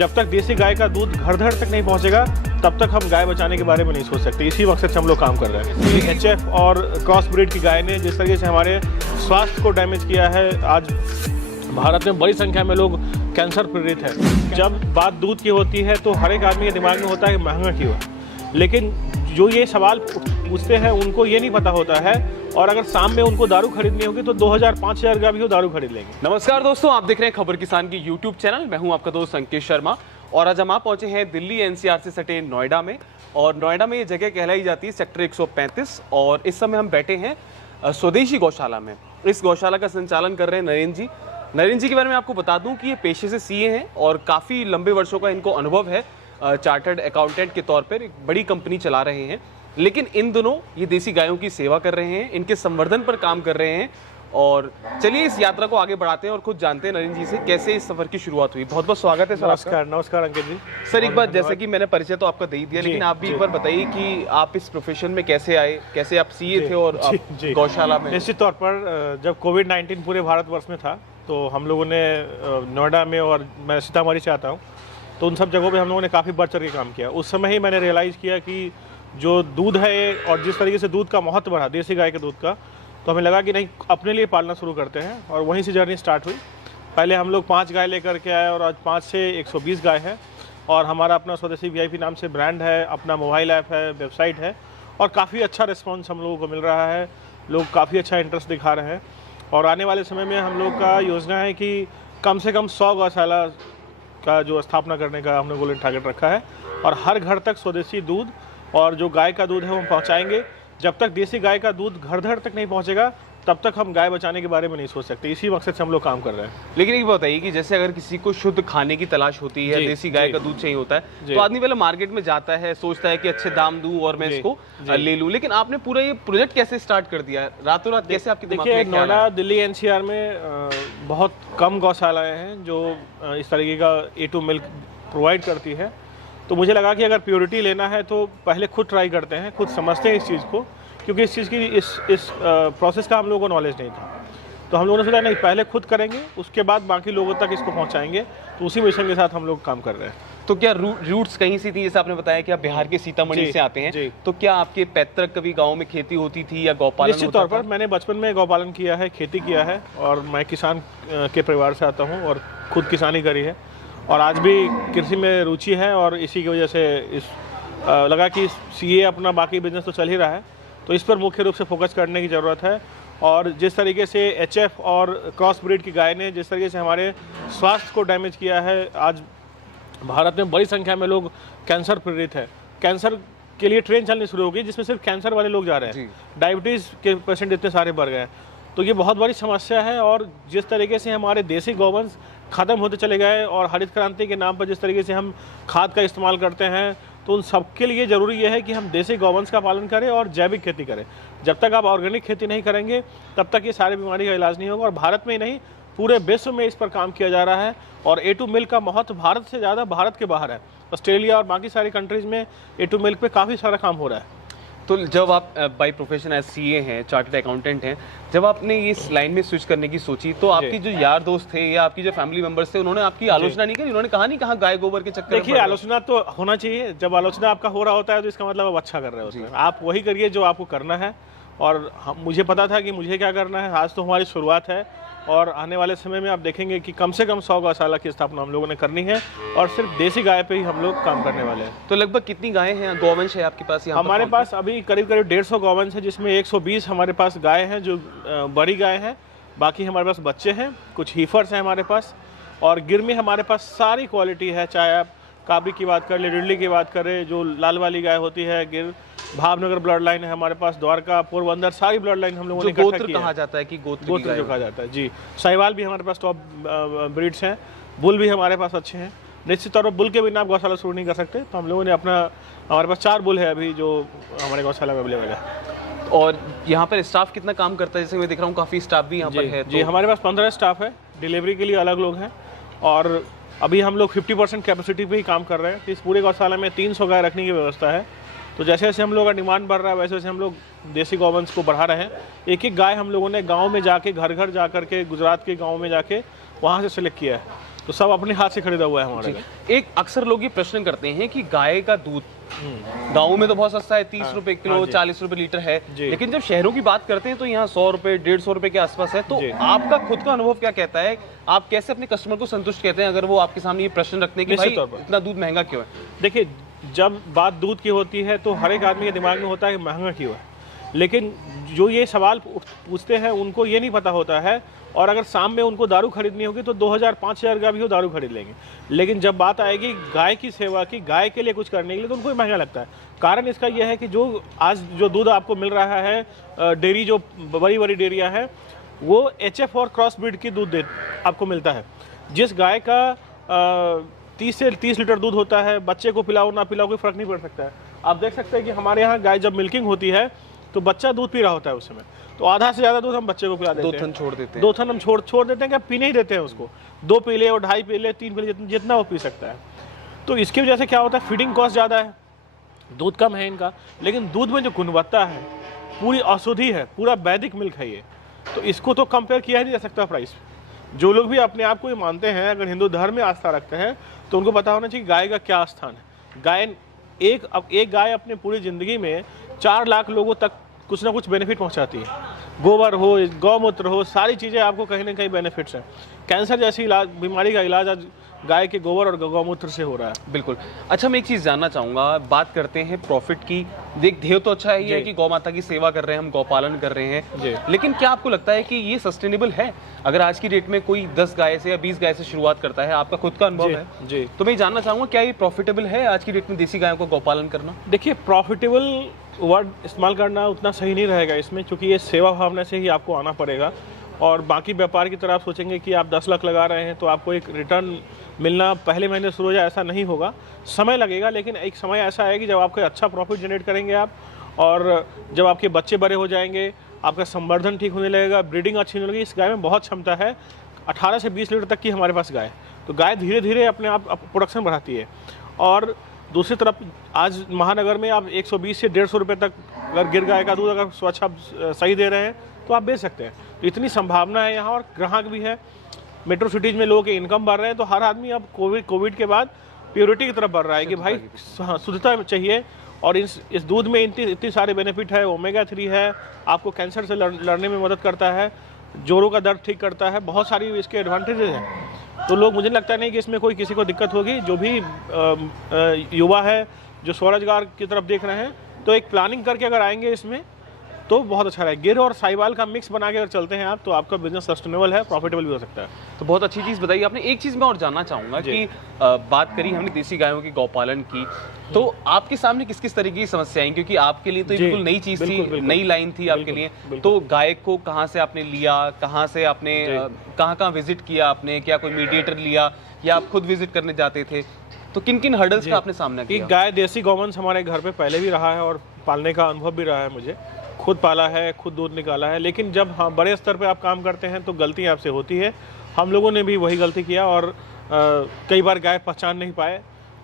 जब तक देसी गाय का दूध घर घर तक नहीं पहुंचेगा तब तक हम गाय बचाने के बारे में नहीं सोच सकते। इसी मकसद से हम लोग काम कर रहे हैं। HF और क्रॉस ब्रीड की गाय ने जिस तरीके से हमारे स्वास्थ्य को डैमेज किया है, आज भारत में बड़ी संख्या में लोग कैंसर पीड़ित हैं। जब बात दूध की होती है तो हर एक आदमी के दिमाग में होता है कि महंगा क्यों है, लेकिन जो ये सवाल पूछते हैं उनको ये नहीं पता होता है। और अगर शाम में उनको दारू खरीदनी होगी तो 2000-5000 का भी वो दारू खरीद लेंगे। नमस्कार दोस्तों, आप देख रहे हैं खबर किसान की यूट्यूब चैनल। मैं हूं आपका दोस्त अंकित शर्मा और आज हम पहुंचे हैं दिल्ली NCR से सटे नोएडा में। और नोएडा में ये जगह कहलाई जाती है सेक्टर 135 और इस समय हम बैठे हैं स्वदेशी गौशाला में। इस गौशाला का संचालन कर रहे हैं नरेंद्र जी। नरेंद्र जी के बारे में आपको बता दूं कि ये पेशे से CA हैं और काफ़ी लंबे वर्षों का इनको अनुभव है। चार्टर्ड अकाउंटेंट के तौर पर एक बड़ी कंपनी चला रहे हैं, लेकिन इन दिनों ये देसी गायों की सेवा कर रहे हैं, इनके संवर्धन पर काम कर रहे हैं। और चलिए इस यात्रा को आगे बढ़ाते हैं और खुद जानते हैं नरेंद्र जी से कैसे इस सफर की शुरुआत हुई। बहुत बहुत स्वागत है सर। नमस्कार अंकित जी। सर एक बार, जैसे कि मैंने परिचय तो आपका दे ही दिया, लेकिन आप भी एक बार बताइए कि आप इस प्रोफेशन में कैसे आए, कैसे आप CA थे और गौशाला में। निश्चित तौर पर जब कोविड-19 पूरे भारतवर्ष में था तो हम लोगों ने नोएडा में, और मैं सीतामढ़ी से आता हूँ, तो उन सब जगहों पे हम लोगों ने काफ़ी बढ़ चढ़ के काम किया। उस समय ही मैंने रियलाइज़ किया कि जो दूध है और जिस तरीके से दूध का महत्व बढ़ा देसी गाय के दूध का, तो हमें लगा कि नहीं, अपने लिए पालना शुरू करते हैं। और वहीं से जर्नी स्टार्ट हुई। पहले हम लोग 5 गाय लेकर के आए और आज 5 से 120 गाय है। और हमारा अपना स्वदेशी VIP नाम से ब्रांड है, अपना मोबाइल ऐप है, वेबसाइट है, और काफ़ी अच्छा रिस्पॉन्स हम लोगों को मिल रहा है। लोग काफ़ी अच्छा इंटरेस्ट दिखा रहे हैं। और आने वाले समय में हम लोग का योजना है कि कम से कम 100 गौशाला का जो स्थापना करने का हमने गोल्डन टारगेट रखा है। और हर घर तक स्वदेशी दूध और जो गाय का दूध है वो हम पहुँचाएँगे। जब तक देसी गाय का दूध घर घर तक नहीं पहुँचेगा तब तक हम गाय बचाने के बारे में नहीं सोच सकते। इसी मकसद से हम लोग काम कर रहे हैं। लेकिन ये बताइए कि जैसे अगर किसी को शुद्ध खाने की तलाश होती है, देसी गाय का दूध चाहिए होता है, तो आदमी पहले मार्केट में जाता है, सोचता है कि अच्छे दाम दूं और मैं इसको ले लूं। लेकिन आपने पूरा ये प्रोजेक्ट कैसे स्टार्ट कर दिया, रातों रात कैसे आपके दिमाग में ख्याल आया? नोएडा, दिल्ली NCR में बहुत कम गौशालाएं हैं जो इस तरीके का A2 मिल्क प्रोवाइड करती है। तो मुझे लगा कि अगर प्योरिटी लेना है तो पहले खुद ट्राई करते हैं, खुद समझते हैं इस चीज़ को, क्योंकि इस चीज़ की इस प्रोसेस का हम लोगों को नॉलेज नहीं था। तो हम लोगों ने सोचा नहीं, पहले खुद करेंगे, उसके बाद बाकी लोगों तक इसको पहुंचाएंगे। तो उसी मिशन के साथ हम लोग काम कर रहे हैं। तो क्या रूट्स कहीं से थी? जैसे आपने बताया कि आप बिहार के सीतामढ़ी से आते हैं, तो क्या आपके पैतृक कभी गाँव में खेती होती थी या गौपालन? निश्चित तौर पर मैंने बचपन में गौपालन किया है, खेती किया है, और मैं किसान के परिवार से आता हूँ और खुद किसानी करी है। और आज भी कृषि में रुचि है और इसी की वजह से लगा कि CA अपना बाकी बिजनेस तो चल ही रहा है, तो इस पर मुख्य रूप से फोकस करने की ज़रूरत है। और जिस तरीके से HF और क्रॉस ब्रीड की गाय ने जिस तरीके से हमारे स्वास्थ्य को डैमेज किया है, आज भारत में बड़ी संख्या में लोग कैंसर पीड़ित हैं। कैंसर के लिए ट्रेन चलनी शुरू हो गई जिसमें सिर्फ कैंसर वाले लोग जा रहे हैं। डायबिटीज़ के पेशेंट इतने सारे बढ़ गए हैं। तो ये बहुत बड़ी समस्या है। और जिस तरीके से हमारे देसी गौवंश ख़त्म होते चले गए और हरित क्रांति के नाम पर जिस तरीके से हम खाद का इस्तेमाल करते हैं, तो उन सबके लिए ज़रूरी यह है कि हम देसी गौवंश का पालन करें और जैविक खेती करें। जब तक आप ऑर्गेनिक खेती नहीं करेंगे तब तक ये सारी बीमारी का इलाज नहीं होगा। और भारत में ही नहीं, पूरे विश्व में इस पर काम किया जा रहा है। और A2 मिल्क का महत्व भारत से ज़्यादा भारत के बाहर है। ऑस्ट्रेलिया और बाकी सारी कंट्रीज़ में A2 मिल्क पे काफ़ी सारा काम हो रहा है। तो जब आप बाय प्रोफेशन एज CA हैं, चार्टर्ड अकाउंटेंट हैं, जब आपने इस लाइन में स्विच करने की सोची, तो आपके जो यार दोस्त थे या आपकी जो फैमिली मेंबर्स थे, उन्होंने आपकी आलोचना नहीं की? उन्होंने कहा नहीं, कहा गाय गोबर के चक्कर? देखिए, आलोचना तो होना चाहिए। जब आलोचना आपका हो रहा होता है तो इसका मतलब आप अच्छा कर रहे हो उसमें। आप वही करिए जो आपको करना है। और मुझे पता था कि मुझे क्या करना है। आज तो हमारी शुरुआत है और आने वाले समय में आप देखेंगे कि कम से कम 100 गौशाला की स्थापना हम लोगों ने करनी है और सिर्फ देसी गाय पे ही हम लोग काम करने वाले हैं। तो लगभग कितनी गायें हैं, गौवंश है आपके पास? हमारे पास अभी करीब 150 गौवंश है, जिसमें 120 हमारे पास गाय हैं जो बड़ी गाय हैं। बाकी हमारे पास बच्चे हैं, कुछ हीफर्स हैं हमारे पास। और गिर में हमारे पास सारी क्वालिटी है, चाहे आप काबरी की बात कर ले, रिडली की बात करें, जो लाल वाली गाय होती है, गिर भावनगर ब्लड लाइन है हमारे पास, द्वारका, पोरबंदर, सारी ब्लड लाइन हम लोगों ने इकट्ठा की है। कहा जाता है कि गोत्र जो कहा जाता है, जी। साहिवाल भी हमारे पास टॉप ब्रीड्स हैं। बुल भी हमारे पास अच्छे हैं। निश्चित तौर पर बुल के बिना आप गौशाला शुरू नहीं कर सकते। तो हम लोगों ने हमारे पास 4 बुल है अभी जो हमारे गौशाला में अवेलेबल है। और यहाँ पर स्टाफ कितना काम करता है? जैसे मैं देख रहा हूँ काफ़ी स्टाफ भी यहाँ पर है। जी, हमारे पास 15 स्टाफ है। डिलीवरी के लिए अलग लोग हैं। और अभी हम लोग 50% कैपेसिटी पे ही काम कर रहे हैं। इस पूरे गौशाला में 300 गाय रखने की व्यवस्था है। तो जैसे जैसे हम लोग का डिमांड बढ़ रहा है वैसे वैसे हम लोग देसी गौवंश को बढ़ा रहे हैं। एक गाय हम लोगों ने गांव में जाके, घर घर जा कर के, गुजरात के गांव में जाके वहाँ से सिलेक्ट किया है। तो सब अपने हाथ से खरीदा हुआ है हमारे घर। एक अक्सर लोग ये प्रश्न करते हैं कि गाय का दूध गाँव में तो बहुत सस्ता है, 30 रुपए किलो, 40 रुपए लीटर है, लेकिन जब शहरों की बात करते हैं तो यहाँ 100 रुपए 150 रुपए के आसपास है। तो आपका खुद का अनुभव क्या कहता है, आप कैसे अपने कस्टमर को संतुष्ट कहते हैं अगर वो आपके सामने ये प्रश्न रखते हैं कि भाई इतना दूध महंगा क्यों है? देखिए, जब बात दूध की होती है तो हर एक आदमी के दिमाग में होता है कि महंगा क्यों है, लेकिन जो ये सवाल पूछते हैं उनको ये नहीं पता होता है। और अगर शाम में उनको दारू खरीदनी होगी तो 2000-5000 का भी वो दारू खरीद लेंगे, लेकिन जब बात आएगी गाय की सेवा की, गाय के लिए कुछ करने के लिए, तो उनको महंगा लगता है। कारण इसका यह है कि जो आज जो दूध आपको मिल रहा है, डेयरी जो बड़ी बड़ी डेयरियाँ हैं वो HF और क्रॉस ब्रीड की दूध आपको मिलता है। जिस गाय का 30 से 30 लीटर दूध होता है, बच्चे को पिलाओ ना पिलाओ कोई फर्क नहीं पड़ सकता है। आप देख सकते हैं कि हमारे यहाँ गाय जब मिल्किंग होती है तो बच्चा दूध पी रहा होता है उस समय, तो आधा से ज़्यादा दूध हम बच्चे को पिला देते हैं। 2 थन छोड़ देते हैं, 2 थन हम छोड़ देते हैं, क्या पीने ही देते हैं उसको। 2 पी ले और 2.5 पी ले, 3 पी ले, जितना वो पी सकता है। तो इसकी वजह से क्या होता है, फीडिंग कॉस्ट ज़्यादा है, दूध कम है इनका, लेकिन दूध में जो गुणवत्ता है, पूरी औषधि है, पूरा वैदिक मिल्क है ये, तो इसको तो कंपेयर किया ही नहीं जा सकता प्राइस। जो लोग भी अपने आप को ये मानते हैं, अगर हिंदू धर्म में आस्था रखते हैं, तो उनको पता होना चाहिए गाय का क्या स्थान है। गाय एक गाय अपनी पूरी ज़िंदगी में 4 लाख लोगों तक कुछ ना कुछ बेनिफिट पहुंचाती है। गोबर हो, गौमूत्र हो, सारी चीज़ें आपको कहीं ना कहीं बेनिफिट्स हैं। कैंसर जैसी बीमारी का इलाज आज गाय के गोबर और गौमूत्र से हो रहा है। बिल्कुल। अच्छा, मैं एक चीज़ जानना चाहूँगा, बात करते हैं प्रॉफिट की। देख, ध्येय तो अच्छा है कि गौ माता की सेवा कर रहे हैं, हम गौपालन कर रहे हैं, लेकिन क्या आपको लगता है कि ये सस्टेनेबल है? अगर आज की डेट में कोई 10 गाय से या 20 गाय से शुरुआत करता है, आपका खुद का अनुभव है जी, तो मैं जानना चाहूँगा क्या ये प्रॉफिटेबल है आज की डेट में देसी गायों को गौपालन करना? देखिए, प्रॉफिटेबल वर्ड इस्तेमाल करना उतना सही नहीं रहेगा इसमें, क्योंकि ये सेवा भावना से ही आपको आना पड़ेगा। और बाकी व्यापार की तरह आप सोचेंगे कि आप 10 लाख लगा रहे हैं तो आपको एक रिटर्न मिलना पहले महीने शुरू हो जाए, ऐसा नहीं होगा। समय लगेगा, लेकिन एक समय ऐसा आएगा जब आपको अच्छा प्रॉफिट जनरेट करेंगे आप, और जब आपके बच्चे बड़े हो जाएंगे, आपका संवर्धन ठीक होने लगेगा, ब्रीडिंग अच्छी होने लगेगी। इस गाय में बहुत क्षमता है, 18 से 20 लीटर तक की हमारे पास गाय, तो गाय धीरे धीरे अपने आप प्रोडक्शन बढ़ाती है। और दूसरी तरफ आज महानगर में आप 120 से 150 रुपये तक अगर गिर गाय का दूध अगर स्वच्छ आप सही दे रहे हैं तो आप बेच सकते हैं। तो इतनी संभावना है यहाँ, और ग्राहक भी है। मेट्रो सिटीज़ में लोगों के इनकम बढ़ रहे हैं, तो हर आदमी अब कोविड के बाद प्योरिटी की तरफ बढ़ रहा है कि भाई शुद्धता चाहिए। और इस दूध में इतनी सारे बेनिफिट है। ओमेगा 3 है, आपको कैंसर से लड़ने में मदद करता है, जोड़ों का दर्द ठीक करता है, बहुत सारी इसके एडवांटेजेस हैं। तो लोग, मुझे लगता नहीं कि इसमें कोई किसी को दिक्कत होगी। जो भी युवा है जो स्वरोजगार की तरफ देख रहे हैं, तो एक प्लानिंग करके अगर आएंगे इसमें तो बहुत अच्छा रहेगा। गिर और साहिवाल का मिक्स बना के अगर चलते हैं आप, तो आपका बिजनेस सस्टेनेबल है, प्रॉफिटेबल भी हो सकता है। तो बहुत अच्छी चीज़ बताई आपने। एक चीज़ मैं और जानना चाहूँगा कि बात करी हमने देसी गायों की गौपालन की, तो आपके सामने किस किस तरीके की समस्याएं, क्योंकि आपके लिए तो ये बिल्कुल नई चीज़ थी, नई लाइन थी आपके लिए। तो गाय को कहाँ से आपने लिया, कहाँ से आपने कहाँ विजिट किया आपने, क्या कोई मीडिएटर लिया या आप खुद विजिट करने जाते थे? तो किन किन हर्डल्स का आपने सामना किया? गाय देसी गौवंश हमारे घर पे पहले भी रहा है और पालने का अनुभव भी रहा है, मुझे खुद पाला है, खुद दूध निकाला है। लेकिन जब बड़े स्तर पे आप काम करते हैं तो गलती आपसे होती है। हम लोगों ने भी वही गलती किया, और कई बार गाय पहचान नहीं पाए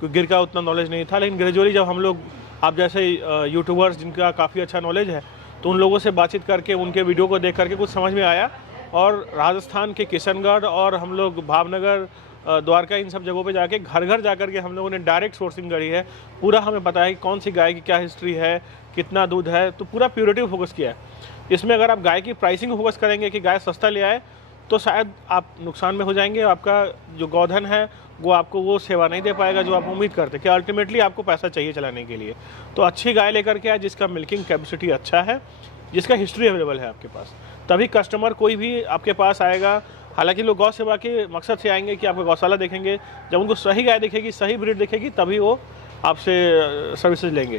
क्योंकि गिर का उतना नॉलेज नहीं था। लेकिन ग्रेजुअली जब हम लोग, आप जैसे यूट्यूबर्स जिनका काफ़ी अच्छा नॉलेज है, तो उन लोगों से बातचीत करके, उनके वीडियो को देख करके कुछ समझ में आया। और राजस्थान के किशनगढ़ और हम लोग भावनगर, द्वारका, इन सब जगहों पे जाके घर घर जाकर के हम लोगों ने डायरेक्ट सोर्सिंग करी है। पूरा हमें पता है कि कौन सी गाय की क्या हिस्ट्री है, कितना दूध है, तो पूरा प्योरिटी फोकस किया है। इसमें अगर आप गाय की प्राइसिंग फोकस करेंगे कि गाय सस्ता ले आए, तो शायद आप नुकसान में हो जाएंगे। आपका जो गोधन है वो आपको वो सेवा नहीं दे पाएगा जो आप उम्मीद करते, कि अल्टीमेटली आपको पैसा चाहिए चलाने के लिए। तो अच्छी गाय लेकर के आए जिसका मिल्किंग कैपेसिटी अच्छा है, जिसका हिस्ट्री अवेलेबल है आपके पास, तभी कस्टमर कोई भी आपके पास आएगा। हालांकि लोग गौ सेवा के मकसद से आएंगे कि आपका गौशाला देखेंगे, जब उनको सही गाय दिखेगी, सही ब्रीड दिखेगी, तभी वो आपसे सर्विसेज लेंगे।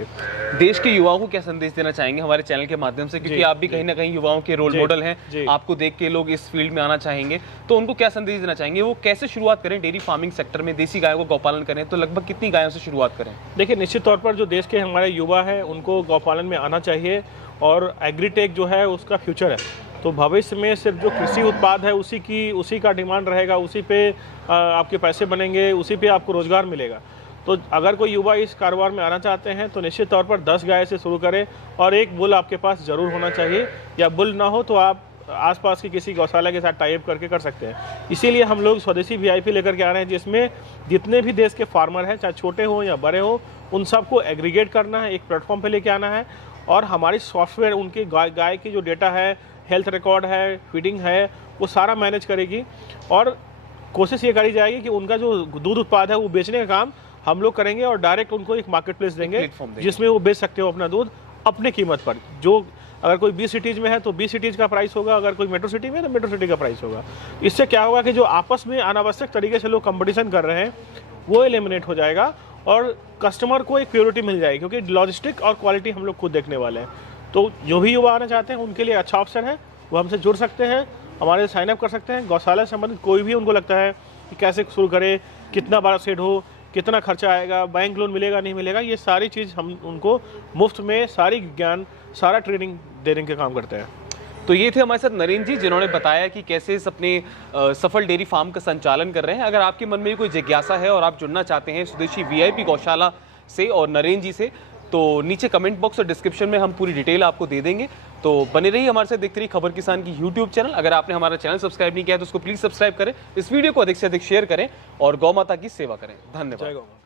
देश के युवाओं को क्या संदेश देना चाहेंगे हमारे चैनल के माध्यम से, क्योंकि आप भी कहीं ना कहीं युवाओं के रोल मॉडल हैं, आपको देख के लोग इस फील्ड में आना चाहेंगे, तो उनको क्या संदेश देना चाहेंगे? वो कैसे शुरुआत करें डेयरी फार्मिंग सेक्टर में, देसी गायों को गौपालन करें, तो लगभग कितनी गायों से शुरुआत करें? देखिए, निश्चित तौर पर जो देश के हमारे युवा हैं उनको गौपालन में आना चाहिए, और एग्रीटेक जो है उसका फ्यूचर है। तो भविष्य में सिर्फ जो कृषि उत्पाद है उसी का डिमांड रहेगा, उसी पे आपके पैसे बनेंगे, उसी पे आपको रोजगार मिलेगा। तो अगर कोई युवा इस कारोबार में आना चाहते हैं तो निश्चित तौर पर 10 गाय से शुरू करें, और एक बुल आपके पास ज़रूर होना चाहिए, या बुल ना हो तो आप आसपास की किसी गौशाला के साथ टाई अप करके कर सकते हैं। इसीलिए हम लोग स्वदेशी VIP लेकर के आ रहे हैं, जिसमें जितने भी देश के फार्मर हैं, चाहे छोटे हो या बड़े हो, उन सबको एग्रीगेट करना है, एक प्लेटफॉर्म पे लेके आना है और हमारी सॉफ्टवेयर उनके गाय की जो डेटा है, हेल्थ रिकॉर्ड है, फीडिंग है, वो सारा मैनेज करेगी और कोशिश ये करी जाएगी कि उनका जो दूध उत्पाद है वो बेचने का काम हम लोग करेंगे और डायरेक्ट उनको एक मार्केट प्लेस देंगे जिसमें वो बेच सकते हो अपना दूध अपने कीमत पर। जो अगर कोई 20 सिटीज़ में है तो 20 सिटीज़ का प्राइस होगा, अगर कोई मेट्रो सिटी में है तो मेट्रो सिटी का प्राइस होगा। इससे क्या होगा कि जो आपस में अनावश्यक तरीके से लोग कंपटीशन कर रहे हैं वो एलिमिनेट हो जाएगा और कस्टमर को एक प्योरिटी मिल जाएगी, क्योंकि लॉजिस्टिक और क्वालिटी हम लोग खुद देखने वाले हैं। तो जो भी युवा आना चाहते हैं उनके लिए अच्छा ऑप्शन है, वो हमसे जुड़ सकते हैं, हमारे साइन अप कर सकते हैं। गौशाला से संबंधित कोई भी उनको लगता है कि कैसे शुरू करें, कितना बड़ा सेट हो, कितना खर्चा आएगा, बैंक लोन मिलेगा नहीं मिलेगा, ये सारी चीज़ हम उनको मुफ्त में सारी ज्ञान, सारा ट्रेनिंग देने के काम करते हैं। तो ये थे हमारे साथ नरेंद्र जी, जिन्होंने बताया कि कैसे इस अपने सफल डेयरी फार्म का संचालन कर रहे हैं। अगर आपके मन में कोई जिज्ञासा है और आप जुड़ना चाहते हैं स्वदेशी VIP गौशाला से और नरेंद्र जी से, तो नीचे कमेंट बॉक्स और डिस्क्रिप्शन में हम पूरी डिटेल आपको दे देंगे। तो बने रहिए हमारे साथ, देखते रहिए खबर किसान की YouTube चैनल। अगर आपने हमारा चैनल सब्सक्राइब नहीं किया है तो उसको प्लीज़ सब्सक्राइब करें, इस वीडियो को अधिक से अधिक शेयर करें और गौ माता की सेवा करें। धन्यवाद।